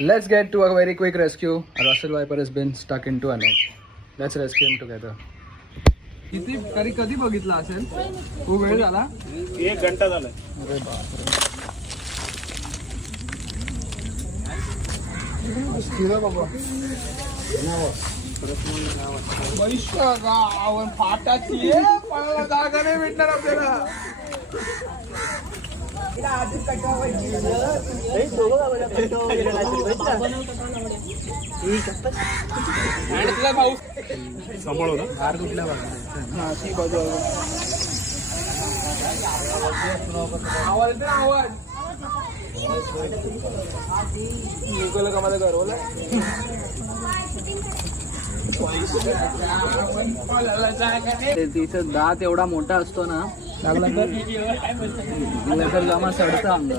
Let's get to a very quick rescue. A Russell Viper has been stuck into a net. Let's rescue him together. किती तरी कधी बघितला असेल? खूप वेळ झाला? 1 घंटा झाला. अरे बापरे. स्थिर बाबा. गाव फाटाची पळायला जागा नाही भेटणार आपल्याला. सांभाळू ना. हार कुठल्या बाजूला? ती बाजू. आवाज आवाज का माझं गरवलं. तिचं दात एवढा मोठा असतो ना, लागला तर जमा सडतं अंग.